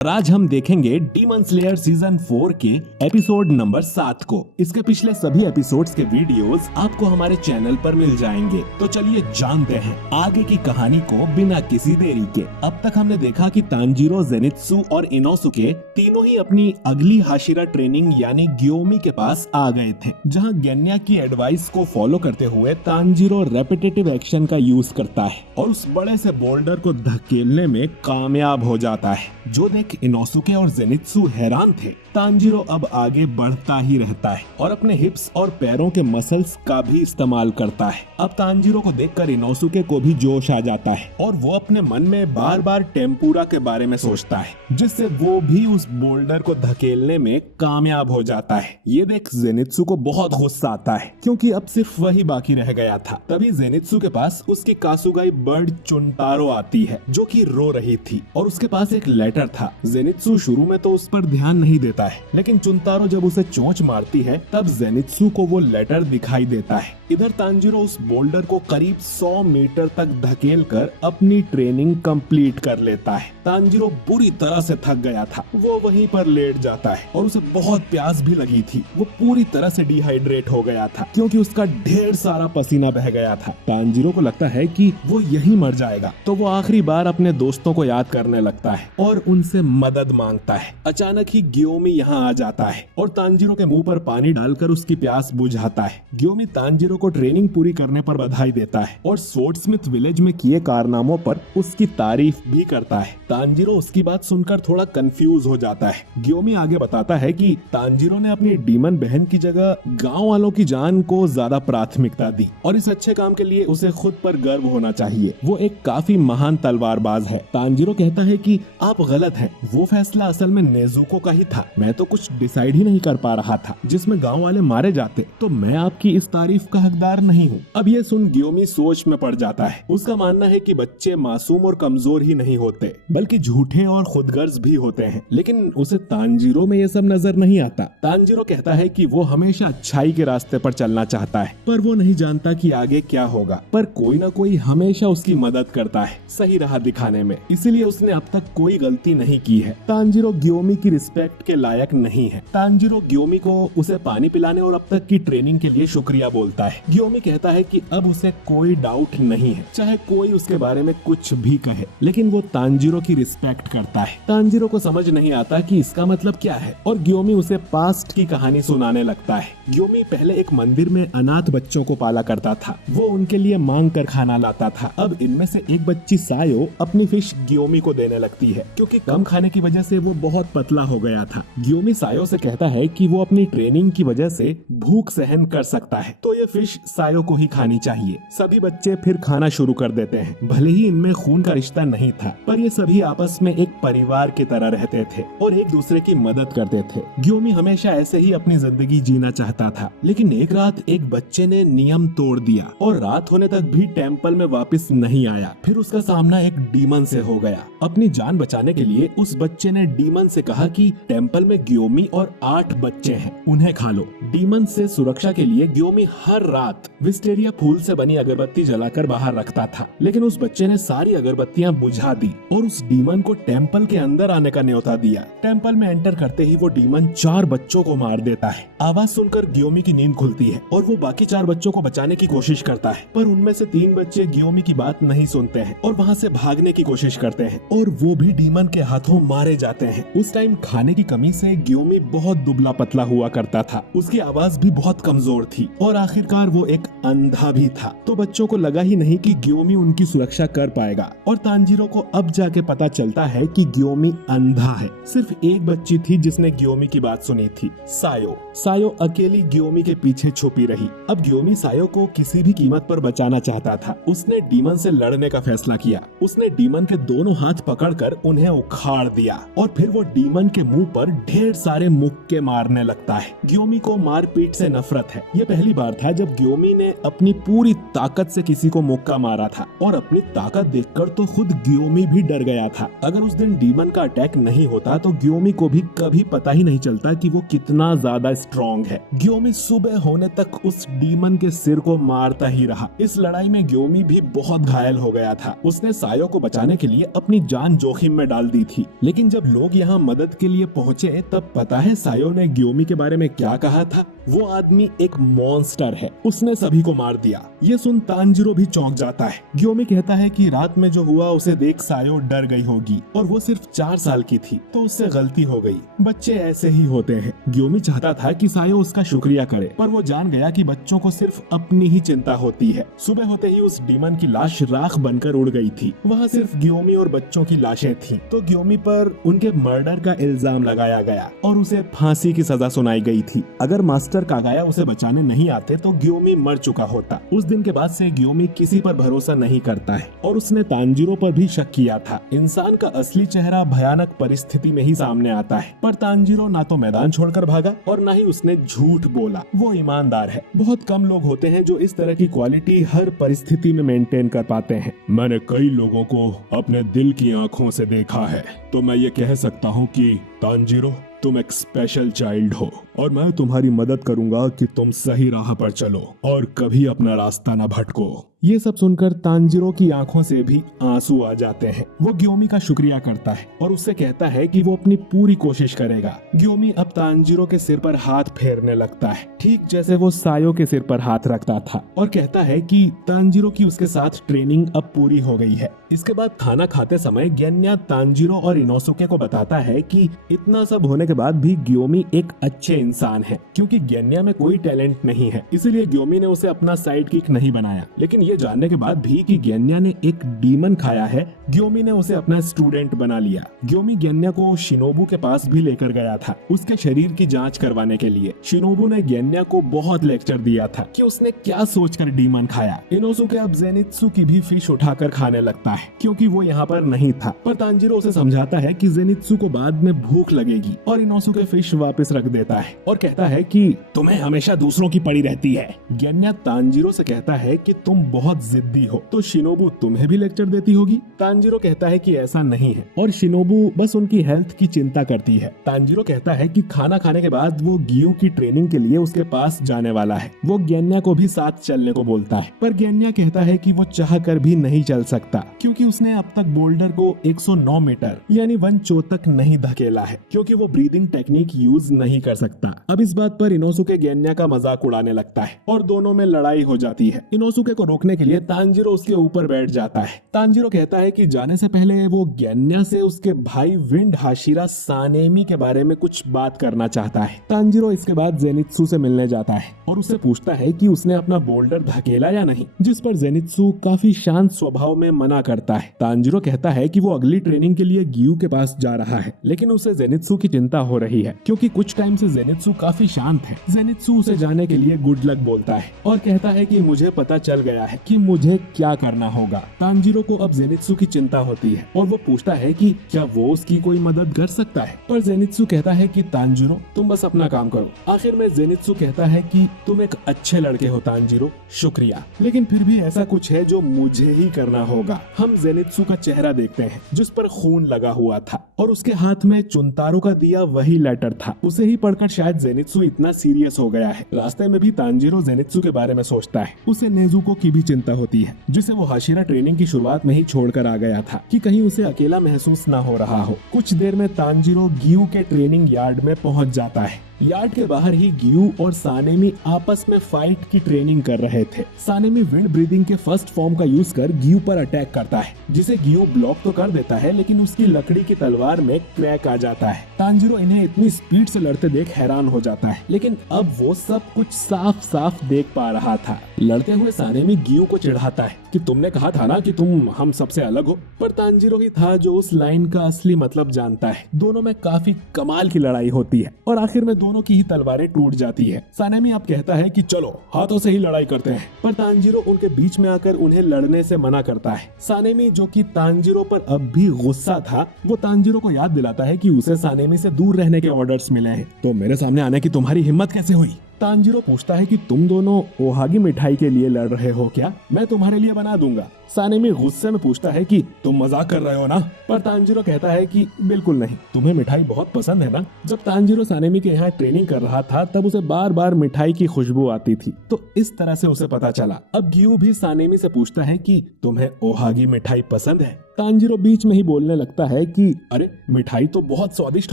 आज हम देखेंगे डीमन स्लेयर सीजन 4 के एपिसोड नंबर 7 को। इसके पिछले सभी एपिसोड्स के वीडियोस आपको हमारे चैनल पर मिल जाएंगे। तो चलिए जानते हैं आगे की कहानी को बिना किसी देरी के। अब तक हमने देखा कि तांजीरो, जेनित्सु और इनोसुके तीनों ही अपनी अगली हाशिरा ट्रेनिंग यानी ग्योमी के पास आ गए थे, जहाँ गेन्या की एडवाइस को फॉलो करते हुए तांजीरो रेपिटेटिव एक्शन का यूज करता है और उस बड़े से बोल्डर को धकेलने में कामयाब हो जाता है। जो देख इनोसुके और जेनित्सु हैरान थे। तांजीरो अब आगे बढ़ता ही रहता है और अपने हिप्स और पैरों के मसल्स का भी इस्तेमाल करता है। अब तांजीरो को देखकर इनोसुके को भी जोश आ जाता है और वो अपने मन में बार बार टेम्पुरा के बारे में सोचता है, जिससे वो भी उस बोल्डर को धकेलने में कामयाब हो जाता है। ये देख जेनित्सु को बहुत गुस्सा आता है क्योंकि अब सिर्फ वही बाकी रह गया था। तभी जेनित्सु के पास उसकी कासुगाई बर्ड चुनतारो आती है, जो कि रो रही थी और उसके पास एक लेटर था। जेनित्सु शुरू में तो उस पर ध्यान नहीं देता है, लेकिन चुनतारो जब उसे चोंच मारती है तब जेनित्सु को वो लेटर दिखाई देता है। इधर तांजीरो उस बोल्डर को करीब 100 मीटर तक धकेलकर अपनी ट्रेनिंग कंप्लीट कर लेता है। तांजीरो बुरी तरह से थक गया था, वो वहीं पर लेट जाता है और उसे बहुत प्यास भी लगी थी। वो पूरी तरह से डिहाइड्रेट हो गया था क्योंकि उसका ढेर सारा पसीना बह गया था। तांजीरो को लगता है कि वो यहीं मर जाएगा, तो वो आखिरी बार अपने दोस्तों को याद करने लगता है और उनसे मदद मांगता है। अचानक ही ग्योमी यहाँ आ जाता है और तांजीरो के मुंह पर पानी डालकर उसकी प्यास बुझाता है। ग्योमी तांजीरो को ट्रेनिंग पूरी करने पर बधाई देता है और स्वॉर्डस्मिथ विलेज में किए कारनामों पर उसकी तारीफ भी करता है। तांजीरो उसकी बात सुनकर थोड़ा कंफ्यूज हो जाता है। ग्योमी आगे बताता है कि तांजीरो ने अपनी डीमन बहन की जगह गांव वालों की जान को ज्यादा प्राथमिकता दी और इस अच्छे काम के लिए उसे खुद पर गर्व होना चाहिए। वो एक काफी महान तलवारबाज है। तांजीरो कहता है कि आप गलत हैं, वो फैसला असल में नेजुको का ही था। मैं तो कुछ डिसाइड ही नहीं कर पा रहा था। जिसमें गांव वाले मारे जाते तो मैं आपकी इस तारीफ का हकदार नहीं हूँ। अब ये सुन ग्योमी सोच में पड़ जाता है। उसका मानना है कि बच्चे मासूम और कमजोर ही नहीं होते बल्कि झूठे और खुदगर्ज भी होते हैं, लेकिन उसे तांजीरो में ये सब नजर नहीं आता। तांजीरो कहता है कि वो हमेशा अच्छाई के रास्ते पर चलना चाहता है, पर वो नहीं जानता कि आगे क्या होगा। पर कोई ना कोई हमेशा उसकी मदद करता है सही राह दिखाने में, इसीलिए उसने अब तक कोई गलती नहीं की है। तांजीरो ग्योमी की रिस्पेक्ट के लायक नहीं है। तांजीरो ग्योमी को उसे पानी पिलाने और अब तक की ट्रेनिंग के लिए शुक्रिया बोलता है। ग्योमी कहता है कि अब उसे कोई डाउट नहीं है, चाहे कोई उसके बारे में कुछ भी कहे, लेकिन वो तांजीरो की रिस्पेक्ट करता है। तांजीरो को समझ नहीं आता कि इसका मतलब क्या है और ग्योमी उसे पास्ट की कहानी सुनाने लगता है। ग्योमी पहले एक मंदिर में अनाथ बच्चों को पाला करता था। वो उनके लिए मांग कर खाना लाता था। अब इनमें से एक बच्ची सायो अपनी फिश ग्योमी को देने लगती है क्योंकि कम खाने की वजह से वो बहुत पतला हो गया था। ग्योमी सायो से कहता है कि वो अपनी ट्रेनिंग की वजह से भूख सहन कर सकता है, तो ये फिश सायो को ही खानी चाहिए। सभी बच्चे फिर खाना शुरू कर देते हैं। भले ही इनमें खून का रिश्ता नहीं था, पर ये सभी आपस में एक परिवार की तरह रहते थे और एक दूसरे की मदद करते थे। ग्योमी हमेशा ऐसे ही अपनी जिंदगी जीना चाहता था, लेकिन एक रात एक बच्चे ने नियम तोड़ दिया और रात होने तक भी टेम्पल में वापस नहीं आया। फिर उसका सामना एक डीमन से हो गया। अपनी जान बचाने के लिए उस बच्चे ने डीमन से कहा कि टेम्पल में ग्योमी और 8 बच्चे हैं, उन्हें खा लो। डीमन से सुरक्षा के लिए ग्योमी हर रात विस्टेरिया फूल से बनी अगरबत्ती जलाकर बाहर रखता था, लेकिन उस बच्चे ने सारी अगरबत्तियां बुझा दी और उस डीमन को टेम्पल के अंदर आने का न्योता दिया। टेम्पल में एंटर करते ही वो डीमन 4 बच्चों को मार देता है। आवाज सुनकर ग्योमी की नींद खुलती है और वो बाकी 4 बच्चों को बचाने की कोशिश करता है, पर उनमें से 3 बच्चे ग्योमी की बात नहीं सुनते हैं और वहाँ से भागने की कोशिश करते हैं और वो भी डीमन के हाथों मारे जाते हैं। उस टाइम खाने की कमी से ग्योमी बहुत दुबला पतला हुआ करता था। उसकी आवाज भी बहुत कमजोर थी और आखिरकार वो एक अंधा भी था। तो बच्चों को लगा ही नहीं कि ग्योमी उनकी सुरक्षा कर पाएगा और तांजीरो को अब जाके पता चलता है कि ग्योमी अंधा है। सिर्फ एक बच्ची थी जिसने ग्योमी की बात सुनी थी, सायो। सायो अकेली ग्योमी के पीछे छुपी रही। अब ग्योमी सायो को किसी भी कीमत पर बचाना चाहता था। उसने डीमन से लड़ने का फैसला किया। उसने डीमन के दोनों हाथ पकड़कर उन्हें उखाड़ दिया और फिर वो डीमन के मुंह पर ढेर सारे मुक्के मारने लगता है। ग्योमी को मारपीट से नफरत है। ये पहली बार था जब ग्योमी ने अपनी पूरी ताकत से किसी को मुक्का मारा था और अपनी ताकत देखकर तो खुद ग्योमी भी डर गया था। अगर उस दिन डीमन का अटैक नहीं होता तो ग्योमी को भी कभी पता ही नहीं चलता कि वो कितना ज्यादा स्ट्रॉन्ग है। ग्योमी सुबह होने तक उस डीमन के सिर को मारता ही रहा। इस लड़ाई में ग्योमी भी बहुत घायल हो गया था। उसने सायो को बचाने के लिए अपनी जान जोखिम में डाल दी थी लेकिन जब लोग यहाँ मदद के लिए पहुँचे तब पता है सायो ने ग्योमी के बारे में क्या कहा था? वो आदमी एक मॉन्स्टर है, उसने सभी को मार दिया। ये सुन तांजिरो भी चौंक जाता है। ग्योमी कहता है कि रात में जो हुआ उसे देख सायो डर गई होगी और वो सिर्फ 4 साल की थी तो उससे गलती हो गई। बच्चे ऐसे ही होते हैं। ग्योमी चाहता था कि सायो उसका शुक्रिया करे, पर वो जान गया कि बच्चों को सिर्फ अपनी ही चिंता होती है। सुबह होते ही उस डीमन की लाश राख बनकर उड़ गई थी। वहाँ सिर्फ ग्योमी और बच्चों की लाशें थीं। तो ग्योमी पर उनके मर्डर का इल्जाम लगाया गया और उसे फांसी की सजा सुनाई गई थी। अगर मास्टर कागाया उसे बचाने नहीं आते तो ग्योमी मर चुका होता। उस दिन के बाद से ग्योमी किसी पर भरोसा नहीं करता है और उसने तांजिरो पर भी शक किया था। इंसान का असली चेहरा भयानक परिस्थिति में ही सामने आता है, पर तांजिरो ना तो मैदान छोड़कर भागा और ना ही उसने झूठ बोला। वो ईमानदार है। बहुत कम लोग होते हैं जो इस तरह की क्वालिटी हर परिस्थिति में मेंटेन कर पाते हैं। मैंने कई लोगों को अपने दिल की आंखों से देखा है, तो मैं ये कह सकता हूँ कि तांजिरो, तुम एक स्पेशल चाइल्ड हो और मैं तुम्हारी मदद करूंगा कि तुम सही राह पर चलो और कभी अपना रास्ता न भटको। ये सब सुनकर तांजिरो की आंखों से भी आंसू आ जाते हैं। वो ग्योमी का शुक्रिया करता है और उससे कहता है कि वो अपनी पूरी कोशिश करेगा। ग्योमी अब तांजिरो के सिर पर हाथ फेरने लगता है, ठीक जैसे वो सायो के सिर पर हाथ रखता था, और कहता है कि तांजिरो की उसके साथ ट्रेनिंग अब पूरी हो गई है। इसके बाद खाना खाते समय गेन्या तांजिरो और इनोसुके को बताता है कि इतना सब होने के बाद भी ग्योमी एक अच्छे इंसान है, क्योंकि गेन्या में कोई टैलेंट नहीं है, इसीलिए ग्योमी ने उसे अपना साइड किक नहीं बनाया। लेकिन ये जानने के बाद भी कि गेन्या ने एक डीमन खाया है, ग्योमी ने उसे अपना स्टूडेंट बना लिया। ग्योमी गेन्या को शिनोबू के पास भी लेकर गया था उसके शरीर की जांच करवाने के लिए। शिनोबू ने गेन्या को बहुत लेक्चर दिया था कि उसने क्या सोचकर डीमन खाया। इनोसुके अब जेनित्सु की भी फिश उठाकर खाने लगता है क्योंकि वो यहाँ पर नहीं था, पर तांजिरो उसे समझाता है कि जेनित्सु को बाद में भूख लगेगी और इनोसुके फिश वापस रख देता है और कहता है कि तुम्हें हमेशा दूसरों की पड़ी रहती है। गेन्या तांजिरो से कहता है कि तुम बहुत जिद्दी हो, तो शिनोबू तुम्हें भी लेक्चर देती होगी। तांजिरो कहता है कि ऐसा नहीं है और शिनोबू बस उनकी हेल्थ की चिंता करती है। तांजिरो कहता है कि खाना खाने के बाद वो गियू की ट्रेनिंग के लिए उसके पास जाने वाला है। वो गेन्या को भी साथ चलने को बोलता है, पर गेन्या कहता है कि वो चाह कर भी नहीं चल सकता क्योंकि उसने अब तक बोल्डर को 109 मीटर यानी 1 चो तक नहीं धकेला है, क्योंकि वो ब्रीदिंग टेक्निक यूज नहीं कर सकता। अब इस बात पर इनोसुके गेन्या का मजाक उड़ाने लगता है और दोनों में लड़ाई हो जाती है। इनोसुके को रोकने के लिए तांजिरो उसके ऊपर बैठ जाता है। तांजिरो कहता है कि जाने से पहले वो गेन्या से उसके भाई विंड हाशिरा सानेमी के बारे में कुछ बात करना चाहता है। तांजिरो इसके बाद जेनित्सु से मिलने जाता है और उससे पूछता है कि उसने अपना बोल्डर धकेला या नहीं, जिस पर जेनित्सु काफी शांत स्वभाव में मना करता है। तांजिरो कहता है कि वो अगली ट्रेनिंग के लिए गियू के पास जा रहा है, लेकिन उसे जेनित्सु की चिंता हो रही है क्योंकि कुछ टाइम से जेनित्सु काफी शांत है। जेनित्सु उसे जाने के लिए गुड लक बोलता है और कहता है कि मुझे पता चल गया है कि मुझे क्या करना होगा। तांजिरो को अब जेनित्सु की चिंता होती है और वो पूछता है कि क्या वो उसकी कोई मदद कर सकता है, पर जेनित्सु कहता है कि तांजिरो तुम बस अपना काम करो। आखिर में जेनित्सु कहता है कि तुम एक अच्छे लड़के हो तांजिरो, शुक्रिया, लेकिन फिर भी ऐसा कुछ है जो मुझे ही करना होगा। हम जेनित्सु का चेहरा देखते हैं जिस पर खून लगा हुआ था और उसके हाथ में चुनतारो का दिया वही लेटर था। उसे ही पढ़कर शायद जेनित्सु इतना सीरियस हो गया है। रास्ते में भी तांजिरो जेनित्सु के बारे में सोचता है। उसे नेजुको की भी चिंता होती है जिसे वो हाशिरा ट्रेनिंग की शुरुआत में ही छोड़कर आ गया था कि कहीं उसे अकेला महसूस न हो रहा हो। कुछ देर में तांजिरो गियू के ट्रेनिंग यार्ड में पहुंच जाता है। यार्ड के बाहर ही गियू और सानेमी आपस में फाइट की ट्रेनिंग कर रहे थे। सानेमी विंड ब्रीदिंग के फर्स्ट फॉर्म का यूज कर गियू पर अटैक करता है, जिसे गियू ब्लॉक तो कर देता है लेकिन उसकी लकड़ी की तलवार में क्रैक आ जाता है। तांजिरो इन्हें इतनी स्पीड से लड़ते देख हैरान हो जाता है, लेकिन अब वो सब कुछ साफ साफ देख पा रहा था। लड़ते हुए सानेमी गियू को चिढ़ाता है कि तुमने कहा था ना कि तुम हम सबसे अलग हो, पर तांजिरो ही था जो उस लाइन का असली मतलब जानता है। दोनों में काफी कमाल की लड़ाई होती है और आखिर में दोनों की ही तलवारें टूट जाती है। सानेमी अब कहता है कि चलो हाथों से ही लड़ाई करते हैं, पर तांजिरो उनके बीच में आकर उन्हें लड़ने से मना करता है। सानेमी जो कि तांजिरो पर अब भी गुस्सा था, वो तांजिरो को याद दिलाता है कि उसे सानेमी से दूर रहने के ऑर्डर्स मिले हैं। तो मेरे सामने आने की तुम्हारी हिम्मत कैसे हुई? तांजीरो पूछता है कि तुम दोनों ओहागी मिठाई के लिए लड़ रहे हो क्या? मैं तुम्हारे लिए बना दूंगा। सानेमी गुस्से में पूछता है कि तुम मजाक कर रहे हो ना? पर तांजीरो कहता है कि बिल्कुल नहीं, तुम्हें मिठाई बहुत पसंद है ना? जब तांजीरो सानेमी के यहाँ ट्रेनिंग कर रहा था तब उसे बार बार मिठाई की खुशबू आती थी, तो इस तरह से उसे पता चला। अब गियू भी सानेमी से पूछता है कि तुम्हें ओहागी मिठाई पसंद है? तांजीरो बीच में ही बोलने लगता है कि अरे मिठाई तो बहुत स्वादिष्ट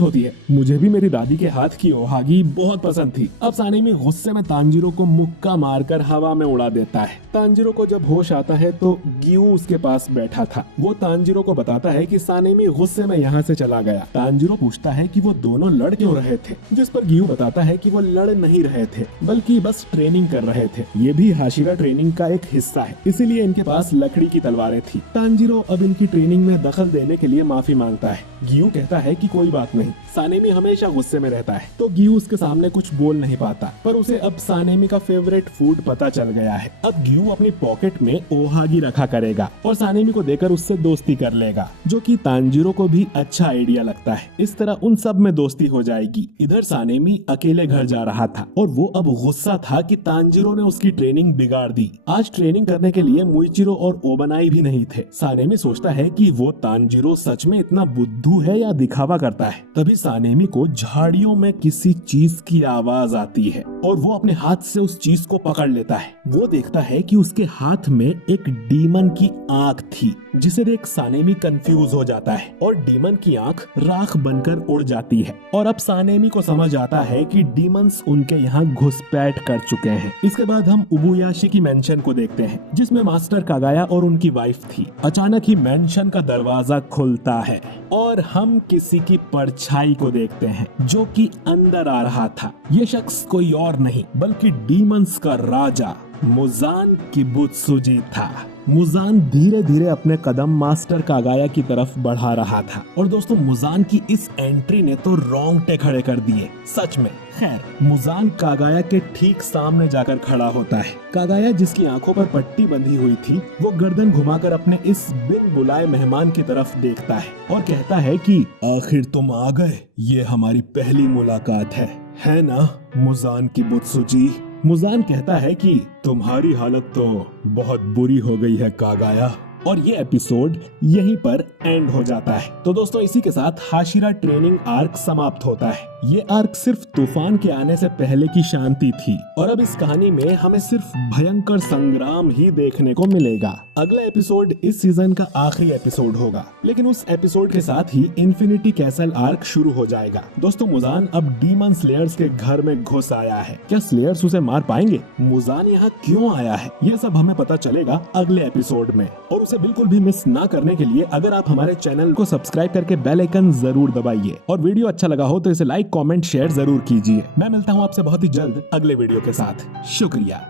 होती है, मुझे भी मेरी दादी के हाथ की ओहागी बहुत पसंद थी। अब सानेमी गुस्से में तांजीरो को मुक्का मारकर हवा में उड़ा देता है। तांजीरो को जब होश आता है तो गियू उसके पास बैठा था। वो तांजीरो को बताता है कि सानेमी गुस्से में यहाँ से चला गया। तांजीरो पूछता है कि वो दोनों लड़ क्यों रहे थे, जिस पर गियू बताता है कि वो लड़ नहीं रहे थे बल्कि बस ट्रेनिंग कर रहे थे। ये भी हाशिरा ट्रेनिंग का एक हिस्सा है, इसीलिए इनके पास लकड़ी की तलवारें थी। तांजीरो अब इनकी ट्रेनिंग में दखल देने के लिए माफी मांगता है। गियू कहता है कि कोई बात नहीं, सानेमी हमेशा गुस्से में रहता है। तो गियू उसके सामने कुछ बोल नहीं पाता, पर उसे अब सानेमी का फेवरेट फूड पता चल गया है। अब गियू अपनी पॉकेट में ओहागी रखा करेगा और सानेमी को देकर उससे दोस्ती कर लेगा, जो कि तांजीरो को भी अच्छा आइडिया लगता है। इस तरह उन सब में दोस्ती हो जाएगी। इधर सानेमी अकेले घर जा रहा था और वो अब गुस्सा था कि तांजीरो ने उसकी ट्रेनिंग बिगाड़ दी। आज ट्रेनिंग करने के लिए मुइचिरो और ओबनाई भी नहीं थे। सानेमी सोचता है कि वो तांजीरो सच में इतना बुद्धू है या दिखावा करता है। तभी सानेमी को झाड़ियों में किसी चीज की आवाज आती है और वो अपने हाथ से उस चीज को पकड़ लेता है। वो देखता है कि उसके हाथ में एक डीमन की आंख थी, जिसे देख सानेमी कंफ्यूज हो जाता है और डीमन की आंख राख बनकर उड़ जाती है। और अब सानेमी को समझ आता है कि डीमंस उनके यहाँ घुसपैठ कर चुके हैं। इसके बाद हम उबुयाशी की मेंशन को देखते हैं, जिसमें मास्टर कागाया और उनकी वाइफ थी। अचानक ही मेंशन का दरवाजा खुलता है और हम किसी की परछाई को देखते हैं जो कि अंदर आ रहा था। ये शख्स कोई और नहीं बल्कि डीमंस का राजा मुजान किबुत्सुजी था। मुजान धीरे धीरे अपने कदम मास्टर कागाया की तरफ बढ़ा रहा था और दोस्तों मुजान की इस एंट्री ने तो रोंगटे खड़े कर दिए, सच में। खैर, मुजान कागाया के ठीक सामने जाकर खड़ा होता है। कागाया, जिसकी आंखों पर पट्टी बंधी हुई थी, वो गर्दन घुमाकर अपने इस बिन बुलाए मेहमान की तरफ देखता है और कहता है कि आखिर तुम आ गए, ये हमारी पहली मुलाकात है ना मुजान किबुत्सुजी? मुजान कहता है कि तुम्हारी हालत तो बहुत बुरी हो गई है कागाया। और ये एपिसोड यहीं पर एंड हो जाता है। तो दोस्तों, इसी के साथ हाशिरा ट्रेनिंग आर्क समाप्त होता है। ये आर्क सिर्फ तूफान के आने से पहले की शांति थी और अब इस कहानी में हमें सिर्फ भयंकर संग्राम ही देखने को मिलेगा। अगला एपिसोड इस सीजन का आखिरी एपिसोड होगा, लेकिन उस एपिसोड के साथ ही इन्फिनिटी कैसल आर्क शुरू हो जाएगा। दोस्तों, मुजान अब डीमन स्लेयर्स के घर में घुस आया है। क्या स्लेयर्स उसे मार पाएंगे? मुजान यहाँ क्यों आया है? ये सब हमें पता चलेगा अगले एपिसोड में। और उसे बिल्कुल भी मिस ना करने के लिए अगर आप हमारे चैनल को सब्सक्राइब करके बेल आइकन जरूर दबाइए और वीडियो अच्छा लगा हो तो इसे लाइक, कमेंट, शेयर जरूर कीजिए। मैं मिलता हूँ आपसे बहुत ही जल्द अगले वीडियो के साथ। शुक्रिया।